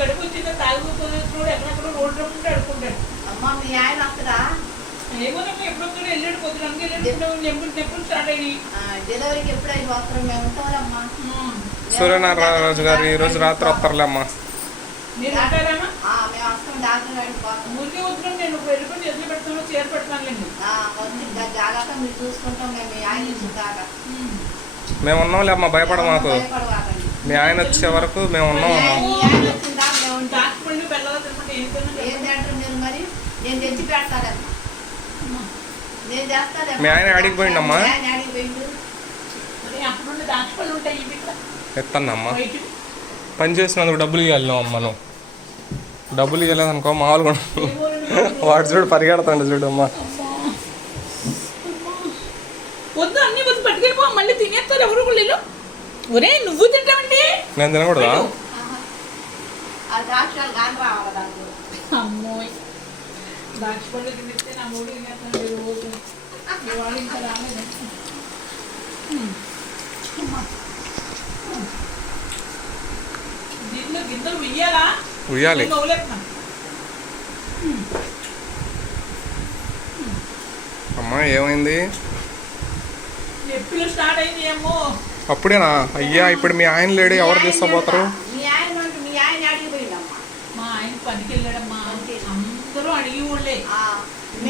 గడుపు వచ్చిందో తాగుతుంది ఎక్కడెక్కడ రోడ్డు రమ్మంటే అడుకుంటాడు. అమ్మ మీ ఆయన వస్తుందా? ఏమోనమ్మా ఎప్పుడు వస్తాడు వెళ్ళాడు పొద్దునకి వెళ్ళాడు నొప్పులు స్టార్ట్ అయ్యి డెలివరీకి ఎప్పుడైనా వస్తారు మేము ఉంటామమ్మా. సూర్యనారాయణ రాజు గారు ఈ రోజు రాత్రి వస్తారులే అమ్మా. మీరు ఉంటారమ్మా? మేము వస్తాం డాక్టర్ గారికి పోతాం. ఊరికే వస్తున్నాం నేను వెళ్ళిపోయి చేతులు పెడతాను చీర పెడతానులేండి. జాగ్రత్త మీరు చూసుకుంటాం మేము మీ ఆయన ఇచ్చిన దాకా. మేము ఉన్నాంలే అమ్మా భయపడ మాకు. మీ ఆయన వచ్చే వరకు మేము ఉన్నాం అమ్మా. డాక్టర్ బెల్లగా తినమంటే ఏం తింటారు మీరు మరి? నేను తెచ్చి పెడతానమ్మా. నేను చేస్తాను. మీ ఆయన ఆడికి పోయిండమ్మా? ఆడికి పోయిండు. అప్పుడు డాక్టర్ పళ్ళు ఉంటాయి ఎత్తన్నమ్మా. పని చేసినందుకు డబ్బులు ఇవ్వాలి అమ్మ. నువ్వు డబ్బులు ఇవ్వలేదనుకో మామూలుగా వాడు చూడు పరిగెడతాడు చూడమ్మా. వద్దు అన్ని వద్దు పట్టుకెళ్ళిపో మళ్ళీ తినేస్తారు ఎవరు వీళ్ళు. ఒరే నువ్వు తింటావండి. నేను తినకూడదా? అమ్మోయ్ ద్రాక్ష పళ్ళు తినిస్తే నా మూడు తినేస్తాను రోజు ఇవాళ ఇంకా రాలేదు. దీంట్లో గింజలు వెయ్యాలా? ఉయ్యాలి. అమ్మా ఏమైంది? నొప్పులు స్టార్ట్ అయింది ఏమో. అప్పుడేనా? అయ్యా ఇప్పుడు మీ ఆయన లేడు ఎవరు తీసుకుపోతారు? మా ఆయన పనికి వెళ్ళాడమ్మా. అందరూ అడిగి వాళ్ళే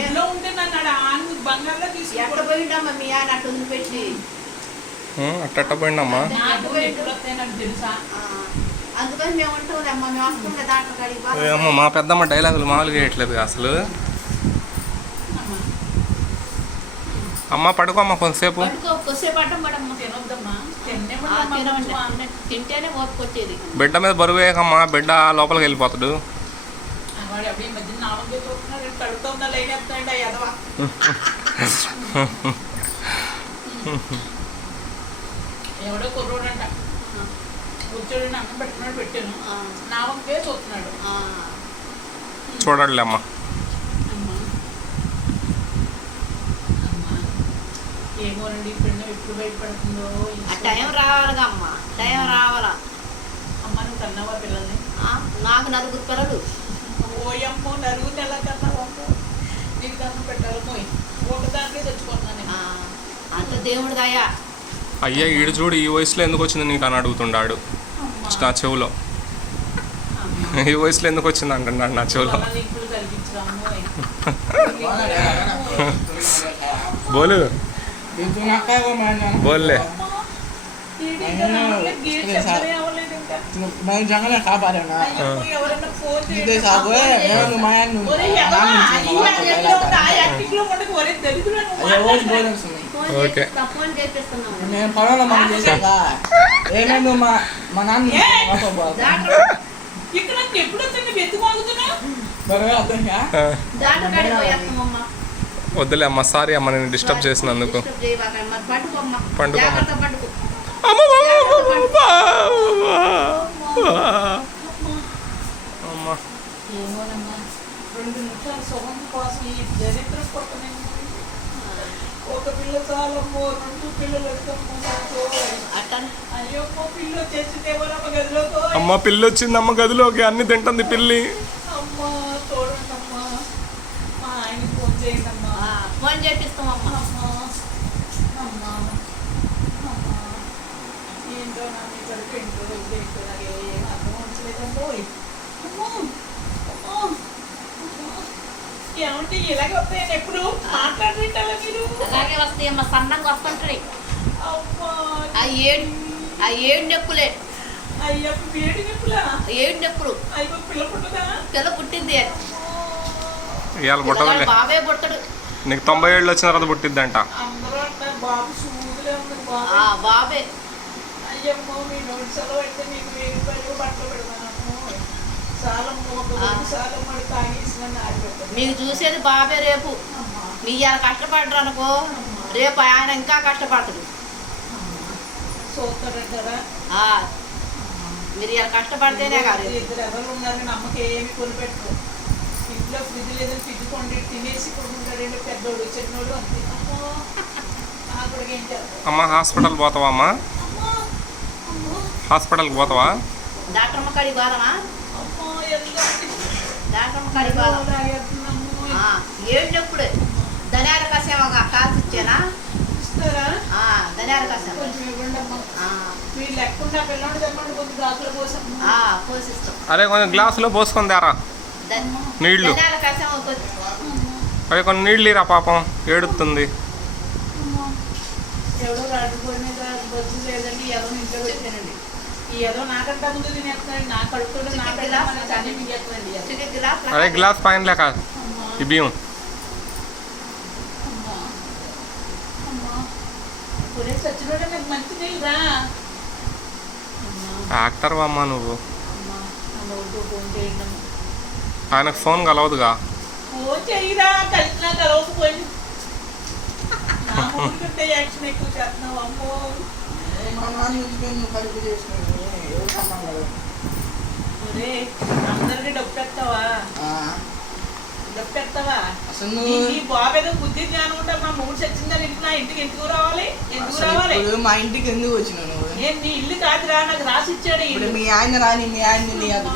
ఇంట్లో ఉంటే నన్ను ఆయన బంగారులో తీసుకుపోయిండమ్మా. మీ ఆయన అట్టు వదిలిపెట్టి అట్ట పోయిండమ్మా. ఎప్పుడు వస్తాయి నాకు తెలుసా? అందుకని మేము ఉంటామమ్మా. మేము వస్తుండే డాక్టర్ గారికి. అమ్మ మా పెద్దమ్మ డైలాగులు మామూలుగా వేయట్లేదు అసలు. అమ్మ పడుకోమ్మా కొంతసేపు. తింటేనే ఓపుకొచ్చేది. బిడ్డ మీద బరువు వేయకమ్మా, బిడ్డ లోపలికి వెళ్ళిపోతాడు. ఎవడో కుర్రోడంట వచ్చాడు అన్నం పెట్టుకున్నాడు పెట్టాను నా వంకే చూస్తున్నాడు. చూడండి అమ్మా. ఏమోనండి ఇప్పుడు ఎప్పుడు బయటపడుతుందో. టైం రావాలిగా అమ్మ. టైం రావాలా అమ్మ. నువ్వు కన్నావా పిల్లల్ని? నాకు 4 పిల్లలు. ఓయమ్మో నలుగురు నెల కన్నావమ్మో. నీకు దండం పెట్టాలి పోయి ఒకదానికే తెచ్చుకున్నాను. అంత దేవుడి దయా. అయ్యా ఈడు చూడు ఈ వయసులో ఎందుకు వచ్చింది నీకు అని అడుగుతున్నాడు నా చెవులో. ఈ వయసులో ఎందుకు వచ్చింది అంటున్నాడు నా చెవులో. బోలు బోల్లే. ఓకే నేను పనులు మనం చేశాక ఏమైంది మా నాన్న వద్దులే అమ్మ. సారీ అమ్మ నేను డిస్టర్బ్ చేసినందుకు. పండుగ అమ్మా. 2 నిమిషాలు సుగం కోసం ఈ దరిద్ర పక్కన ఒక పిల్ల చాలమ్మో 2 పిల్లలు వస్తామో. అయ్యో పిల్ల వచ్చేసిందేమోనమ్మ గదిలోకి. అమ్మ పిల్లి వచ్చిందమ్మ గదిలోకి అన్ని తింటుంది పిల్లి. అమ్మ చూడండి అమ్మా. మా ఆయన ఫోన్ చేయండి అమ్మా. ఫోన్ చేపిస్తామమ్మా. అమ్మా ఏంటో నా మీ కడుపు ఏంటో ఇదేంటో నాకు ఏం అర్థం వచ్చలేదండి. ఏమంటే ఇలాగే వస్తాయని ఎప్పుడు మాట్లాడుతుంటారా మీరు? అలాగే వస్తాయమ్మా. సన్నంగా వస్తుంటాయి. అమ్మా ఆ ఏడు నొప్పులే. అయ్యా వేడి నొప్పులా? 7 నొప్పులు. అయ్యో పిల్ల పుట్టదా? పిల్ల పుట్టింది. ఇవాళ పుట్టదులే. బాబే పుట్టడు. నీకు 90 ఏళ్ళు వచ్చిన తర్వాత పుట్టిద్దంట. అందరూ అంటారు బాబు సూదులే ఉంది బాబు. బాబే. అయ్యమ్మో మీ నోట్స్లో అయితే మీకు 1000 రూపాయలు బట్టలు పెడతానమ్మో. చాలా చాలా మరి తాగేసిన ఆడిపెడతాను. మీకు చూసేది బాబే. రేపు మీ ఇవాళ కష్టపడరు అనుకో, రేపు ఆయన ఇంకా కష్టపడతాడు. చూస్తారంటారా? మీరు ఇలా కష్టపడితేనే కాదు. 2 ఎవరు ఉన్నారని అమ్మకి ఏమి కొనిపెట్టరు. ఇంట్లో ఫ్రిడ్జ్ లేదని ఫ్రిడ్జ్ కొండి తినేసి కొనుక్కుంటారండి. పెద్దోడు చిన్నోడు అంతే. అక్కడికి ఏం చేస్తారు? అమ్మ హాస్పిటల్ పోతావా అమ్మా? హాస్పిటల్కి పోతావా? డాక్టర్ అమ్మ కాడికి పోదామా? అమ్మో ఎందుకు దాంట్లో కడిపాలి ఏడినప్పుడు ధనియాల కషాయం ఒక కాల్చి ఇచ్చానా ఇస్తారా ధనియాల కషాయం కొంచెం ఇవ్వండి అమ్మా మీరు లేకుండా పిల్లలు తెమ్మండి కొంచెం గాజుల కోసం పోషిస్తాం. అరే కొంచెం గ్లాసులో పోసుకొని దారా నీళ్లు. ధనియాల కషాయం ఒక అవి కొన్ని నీళ్ళు ఇరా పాపం ఏడుతుంది. ఎవడో రాకపోయినా బొజ్జు లేదండి ఏదో ఇంట్లో పెట్టానండి ఈ ఏదో నాకంటే ముందు తినేస్తున్నాడు నా కడుపుతో నాకంటే అన్ని మింగేస్తుందండి చికెన్ గ్లాస్ అరే గ్లాస్ పైన లేక ఈ బియ్యం కొనే చచ్చినోడే నాకు మంచి నీళ్ళు రా యాక్టర్ అమ్మా నువ్వు. అమ్మ ఫోన్ చేయండి అమ్మ ఆయనకు ఫోన్ కలవదుగా. ఫోన్ చెయ్యిరా కలిసినా కలవకపోయింది నా ముందుకుంటే యాక్షన్ ఎక్కువ చేస్తున్నావు అమ్మో కలిపి చేసినావు ఎవరు సమానం కదా. ఒరే అందరినీ డబ్బెత్తావా డబ్బెత్తావా అసలు నీ బాబు ఏదో బుద్ధి జ్ఞానం ఉంటారు నా మూడు చచ్చిందని ఇంటి నా ఇంటికి ఎందుకు రావాలి ఎందుకు రావాలి ఇప్పుడు మా ఇంటికి ఎందుకు వచ్చినావు నువ్వు? నేను నీ ఇల్లు కాదురా నాకు రాసి ఇచ్చాడు ఇప్పుడు మీ ఆయన రాని మీ ఆయన నీ అది